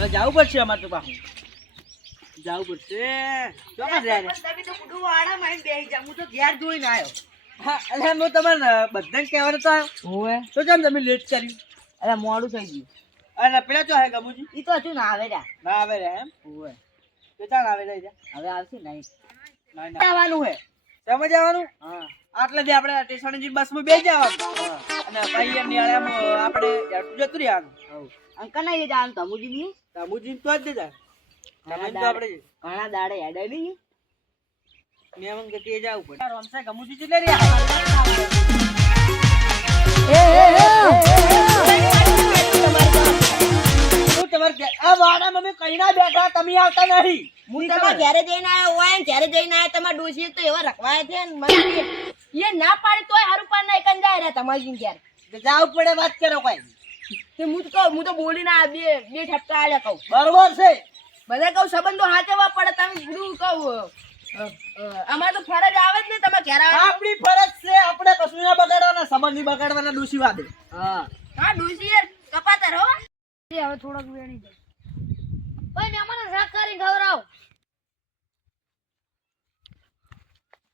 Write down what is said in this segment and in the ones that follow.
હવે જવું પડશે અમારે તો પાછું. જવું પડશે. ચોક્કસ જાય તમે તો બધું વાળા માં બેસી જા હું તો ઘેર જોઈને આવ્યો હા એટલે હું તમને બધાને કહેવાનો તો આવ્યો ઓવે તો કેમ તમે લેટ કર્યું અરે મોડું થઈ ગયું. અને પેલા ચો હે ગમુજી? ઈ તો હજુ ના આવે રહ્યા. ના આવે રે એમ? તો ચાલ આવે રે હવે આવશે નહીં. ના ના. આવવાનું હે? સમજ આવવાનું હા. આટલે આપણે સ્ટેશનની બસમાં બેસી જવાનું. અને એમ નિયાળામાં આપણે જતું રહેવાનું અંકલ નહીં જવાનું તમુજી ની? તમુજી તો જ જતા તમુજી તો આપણે ઘણા દાડે હેડે નહીં મેમન કે તે જવું પડે. રમશે ગમુજી એટલે રહ્યા. તમારે ઘે- આ વાડામાં મેં કઈ ના બેઠા તમે આવતા નહીં. હું તમારે ઘરે જઈને આવ્યો હોય ને ઘરે જઈને આવ્યા તમારા ડોસી તો એવા રખવાય છે ને એ ના પાડી તોય હારું પાડ ના એકન જાય રે તમારી ઘેર જાવ પડે વાત કરો કઈ. તે હું તો કહું હું તો બોલી ના બે બે ઠપકા આલે કહું. બરોબર છે. બધા કહું સંબંધો હાચવવા પડે તમે બધું કહું અમારે તો ફરજ આવે જ ને તમે ઘેર આવે આપણી ફરજ છે આપણે કશું ના બગાડવાના સંબંધ નહીં બગાડવાના દોષી વાદે. હા. હા દોષી યાર કપાતર હો. હવે થોડોક વેણી જાય. ઓય મહેમાનો શાક કરી ખવડાવો.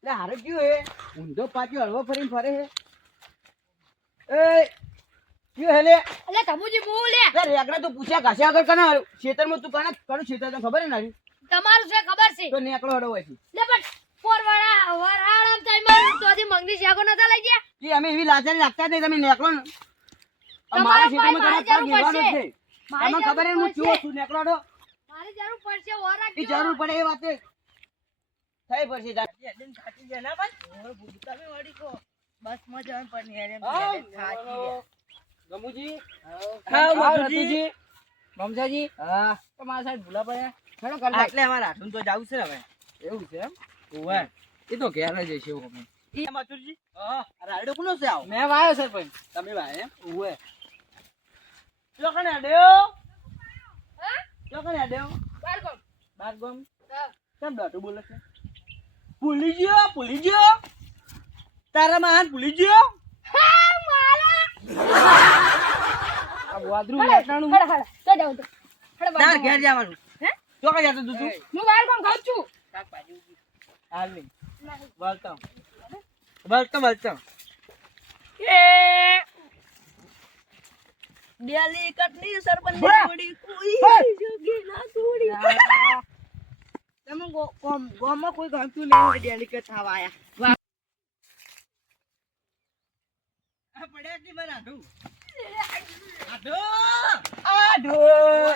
એટલે હારે કયું હે. ઊંધો પાછો હળવો ફરીને ફરે હે. એ કયું હે લે. અલે તમુજી બોલે અરે રેગડા તો પૂછ્યા ઘાસે આગળ કના ખેતરમાં તું કના કરું? ખેતર તને ખબર હે નારી તમારું છે ખબર છે. તો નેકળો હડો હોય છે. લે પણ પોર વડા વરાળામ ટાઈમ તો હજી મંગની શાકો નતા લઈ ગયા? કે અમે એવી લાચારી રાખતા જ નહીં તમે નેકળો ને. આ તમારા મારા ખેતરમાં તમારે જરૂર છે. તમને ખબર હે હું પડશે. છું નેકળો હડો મારી જરૂર પડશે ઓરા જરૂર પડે એ વાતે. થઈ પડશે થાકી જાય ના ભાઈ? તમે વળી બસ મજા પણ હા. હા, હા, હા તમારા સાહેબ ભૂલા પડ્યા. એટલે અમારે હાથું તો જાવું છે હવે. એવું છે એમ? ઓવે એ તો ઘેર જ છે અમે ઈ મથુરજી હા. કોનો છે આવો? મેં વાયો સરપંચ તમે ભાઈ એમ? ઓવે ચોકને અડ્યો ચોકને અડ્યો બાર કોમ બાર ગમ? હા. કેમ દાટુ બોલે છે? ભૂલી ગયો ભૂલી ગયો. તારા માં ભૂલી ગયો. વાદરું લેટાણું હડ હડ તો જાવ તો. હડ તાર ઘેર જવાનું. હે? ચોકા જતો તું તું? હું બાર કોમ ખાઉં છું. હાલ નહીં. વેલકમ વેલકમ વેલકમ ડેલી કટની સરપંચ હા. જોડી કોઈ જોગી ના તોડી. તમે ગો- કોઈ ગમતું નહીં હોય ડેલી થવા આયા. પડ્યા છે મારા આઢું આઢું આઢું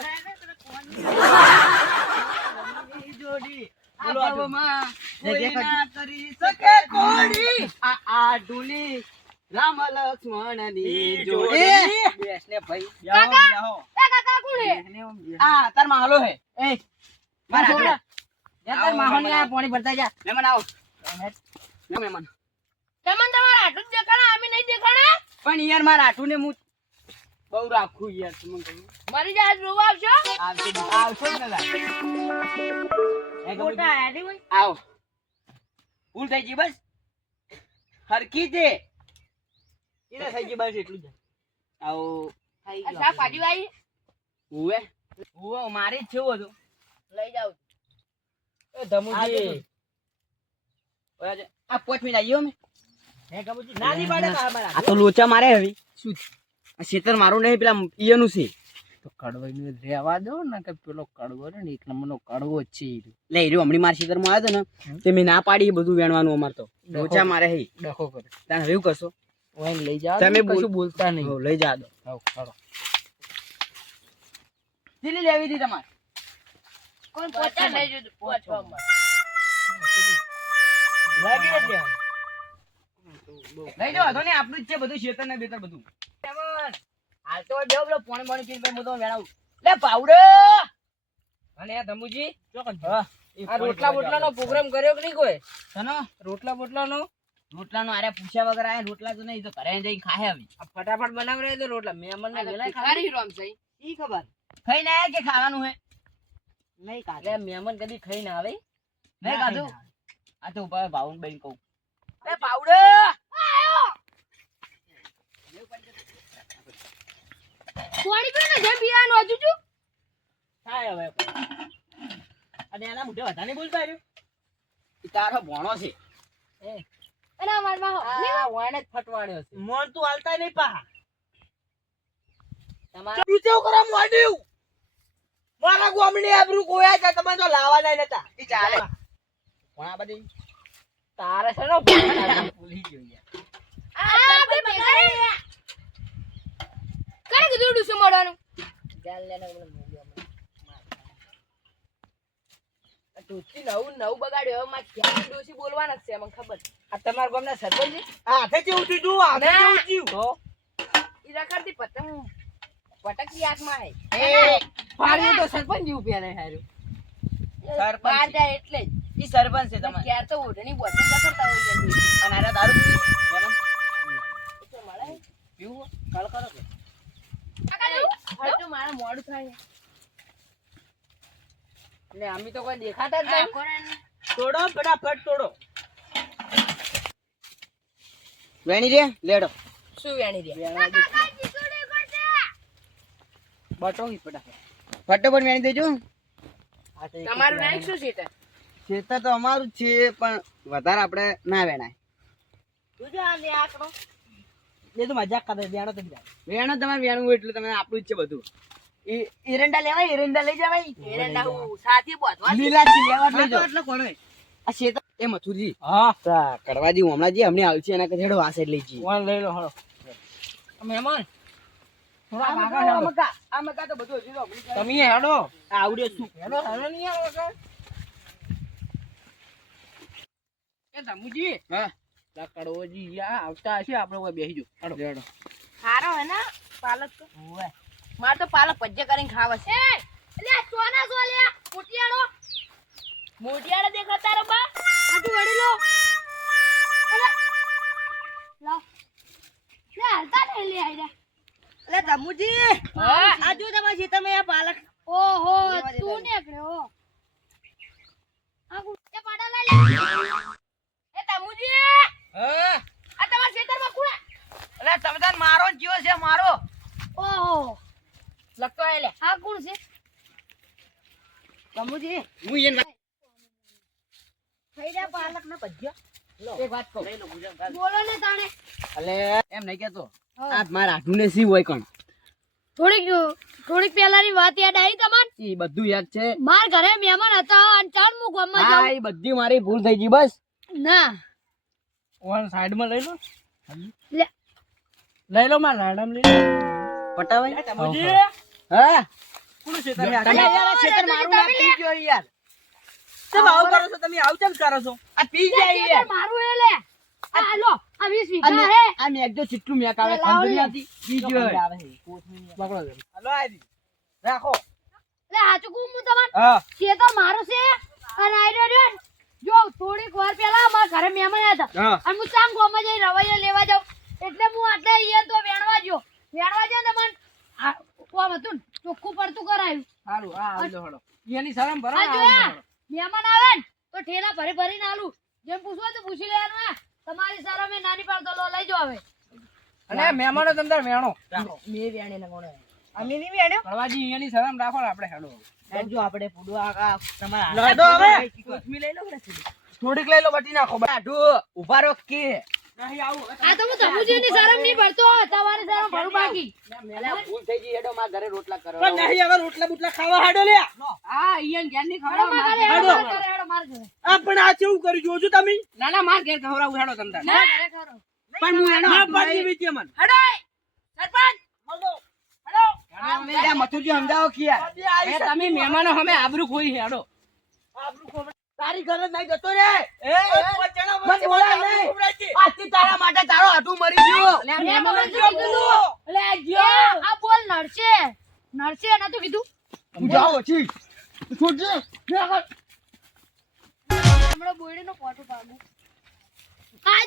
જોડી. બોલો આઢું. આભામાં કોઈ કોઈ ના ના કરી શકે કોડી. આ આઢુલી રામ લક્ષ્મણની જોડી. બેસ ને ભાઈ. એ કાકા કોણ હે? આ તાર માલો હે. એ મારા તાર આવો, આ પાણી ભરતા જા. મહેમાન આવો. મહેમાન. તમને તમારા હાટું જ દેખાણા અમે નહીં દેખાણા? પણ યાર મારા આઠું ને હું બહુ રાખું યાર તમને કહું. મારી જાત રોવા આવશો? આવશે જ- આવશો ને લા. મોટા ગમુજી? હોય. આવો. ભૂલ થઈ ગઈ બસ. હરખી છે. એને થઈ ગઈ બસ એટલું જ. આવો. થઈ ગયું વાઈ મારે જ છે હતું લઈ જાવ એ ધમુજી. આ પોચ મિનિટ આવ્યો મે. હે ગમુજી નાની પાડે આ તો લોચા મારે હવે શું આ ખેતર મારું નહીં પેલા ઈયનું છે. તો કડવાઈ રહેવા દો ને કે પેલો કડવો રે ને એક નંબરનો કડવો છે લે રહ્યો હમણાં મારા આવ્યો હતો ને તે મેં ના પાડી બધું વેણવાનું અમાર તો. લોચા મારે હે ડખો કરે. તાને હવે એવું કરશો? ઓય લઈ જાઓ તમે તમે કશું બોલતા નહીં. લઈ જા દો હાલો. દિલ્હી લેવી હતી તમારે. કોણ પહોંચ્યા લઈ જજો પહોંચવામાં લાગી જ લેવાનું. લઈ જાઓ વાંધો નહીં આપણું જ છે બધું શેતર ને બેતર બધું. હાલ તો દેવ પેલો પોણી પોણી પીને પછી હું તો લે પાવડે! અને આ ધમુજી હા. આ રોટલા બોટલા નો પ્રોગ્રામ કર્યો કે નહીં કોઈ? સનો રોટલા બોટલા નો રોટલા નો આરે પૂછ્યા વગર આયા રોટલા તો નહીં તો ઘરે જઈને ખાહે આવી ફટાફટ બનાવ રહે તો રોટલા મહેમાન ને વેલાય ખાવા. રોમ ઈ ખબર. ખાઈને આયા કે ખાવાનું હે? નહીં ખાધું મહેમાન કદી ખાઈ ના આવે. નહીં ખાધું આ તો ઊભા ભાવન બેન કહું. લે પાવડે થોડી પીને જેમ પીવાનું હજુ છું થાય હવે. અને એના મોઢે વધારે નહીં બોલતા રહ્યું. તારો ભોણો છે. એના મારમાં હો. આ વાણે જ ફટવાડ્યો છે. મોન તું હાલતા નહીં પા તમારે કેવું કરવા માંડ્યું મારા ગોમની આબરૂ કોયા છે તમે તો લાવવાના નતા. ઈ ચાલે. પણ બધી? તારે છે નો ભૂલી ગયો યાર. આ બે બગાડે કરે કે કીધું ડૂસું મોઢવાનું? જાન લેને મને મૂલ્યો મને ટોચી નવું નવું બગાડ્યું હવે મારે ક્યાં ડોસી બોલવાના જ છે મને ખબર. આ તમારા ગામના સરપંચ છે હાથે જેવું થયું હાથે. જેવું થયું. તો? ઈ રખડતી પતંગ. પટકી હાથમાં હે એ. ફાડ્યું તો સરપંચ જેવું પહેરે હાર્યું. સરપંચ. બહાર જાય એટલે ઈ સરપંચ છે તમારે. ક્યાર તો ઓઢણી બોટલ રખડતા હોય છે. અને આરા દારૂ પીવું? તો મળે. પીવું? કાલ કરો કે? કાકા તો મારા મોડું થાય ને અમે તો કોઈ દેખાતા જ નહીં. તોડો ફટાફટ તોડો. વેણી રે લેડો. શું વેણી રે વેણી. બટો ઈ ફટાફટ ફટાફટ મેની દેજો. તમારું નામ શું છે તે? ખેતર તો અમારું જ છે પણ વધારે આપણે ના વેણાય. તું જો આ લે આકડો. એ તો મજાક કરે વેણો તો વેણો તમારે વેણવું હોય એટલે તમે આપણું જ છે બધું. એરંડા લેવાય એરંડા લઈ જવાય. એરંડા હું સાથી બોધવા લીલા લીલાચી લેવા લેજો. એટલે કોણ આ શેતર એ મથુરજી. હા. તા કડવાજી હમણાં જે હમણાં આવશે એના કરતા વાસે લઈ વન લઈ લો હળો મહેમાન. તમે હેડો. આવડે શું? હેડો હેડો નહીં આવો એ ધમુજી હા? કડવોજી આવતા હશે આપણે બેસી જો હેડો. લેડો હે ને પાલક તો. મારે તો પાલક ભજ્જે કરીને ખાવા છે. એટલે ચોના છો લ્યા, મોટિયાળો. દેખાતા રે બા. આજુ વડીલો. અલે, લાવ. લે, હાલતા નહીં લે. એટલે ધમુજી આજુ જો તમારી તમે આ પાલક ઓહો, તું. નીકળ્યો. આ એ પાડા લઈ લે. એ ધમુજી હા આ તમારા ખેતરમાં કોણ એટલે તમે તન મારો જીવ છે મારો ઓહો, લગતો લે આ કોણ છે? ધમુજી હું એને થઈ રહ્યા પાલક ના ભજ્યા એક વાત કહું બોલો ને તાણે. અલે એમ નહીં કેતો. આ મારા આઠું ને સી હોય કણ? થોડીક થોડીક પહેલાની વાત યાદ આવી તમને? એ બધું યાદ છે. માર ઘરે મહેમાન હતા અને ચાલ હું ગામમાં હા જાઉં. એ બધી મારી ભૂલ થઈ ગઈ બસ. ના. વન સાઈડમાં લઈ લો. લે. લઈ લો માર લાડમ લઈ પટાવાય? તમજી. હા? કોણ છે તમે? તમે યાર આ ખેતર મારું ના પી ગયો યાર. તમે આવું કરો છો? તમે આવું કેમ કરો છો? આ પી જાય યાર. મારું એ લે. આ 20 વીઘા હે? આ મેં જો ચીટલું મેક આવે લાવ ખંડ લે. નથી પી પકડો હાલો આ રાખો. લે હાચું કહું હું તમને? હા. ખેતર મારું છે. અને આયરો રહ્યો જો થોડીક વાર પહેલા મારા ઘરે મહેમાન આવ્યા હતા. અને હું ચાંગ ગામમાં જઈ રવૈયા લેવા જાઉં. એટલે હું આટલે અહીંયા તો વેણવા ગયો. વેણવા ગયો ને મને આ હતું ને, ચોખ્ખું પડતું કરાયું. સારું હા આવજો હળો. એની શરમ ભરો આ આ. મહેમાન આવે ને તો ઠેલા ભરી ભરીને આલું. જેમ પૂછવા તો પૂછી લેવાનું હે. તમારી સારા મેં નાની પાડતો લો લઈ જો આવે અને મહેમાનો તંદર વેણો મેં વેણે ને કોણે અમે નહીં વેણ્યો કડવાજી એની શરમ રાખો ને આપણે હેડો. જો આપણે પૂડું આ તમારા લડો હવે. કોથમી લઈ લો ને થોડીક લઈ લો બટી નાખો. આઠું ઊભા રહો કે. નહીં આવું આ તો હું સમુજીની શરમ નહીં ભરતો તમારી શરમ ભરું બાકી. ભૂલ થઈ ગઈ હેડો મારા ઘરે રોટલા કરો. પણ નહીં હવે રોટલા બોટલા ખાવા હાડો લે. ઈયન જ્ઞાનની હેડો ખબર માર ઘરે, હેડો હેડો. માર ઘરે, હેડો માર ઘરે. આ પણ આ કેવું કર્યું? જોજો તમે. ના ના માર ઘેર ખવડાવું હેડો તમે તાર. ઘરે ખરો. પણ હું એનો ના પાડી વીતી અમન હડો સરપંચ હડો. અલ્યા, મથુરજી સમજાવો કે યાર તમે મહેમાનો અમે આબરૂ ખોઈ હેડો. તારી ઘરે નહીં જતો રે. એ મને બોલા નહીં આજથી તારા માટે તારો હાથું મરી ગયો. મેં તમને કીધું? અલે ગયો. આ બોલ નડશે નડશે નતું કીધું. તું જાઓ છી. છોડજે હમણાં બોયડીનો ફોટો પાડું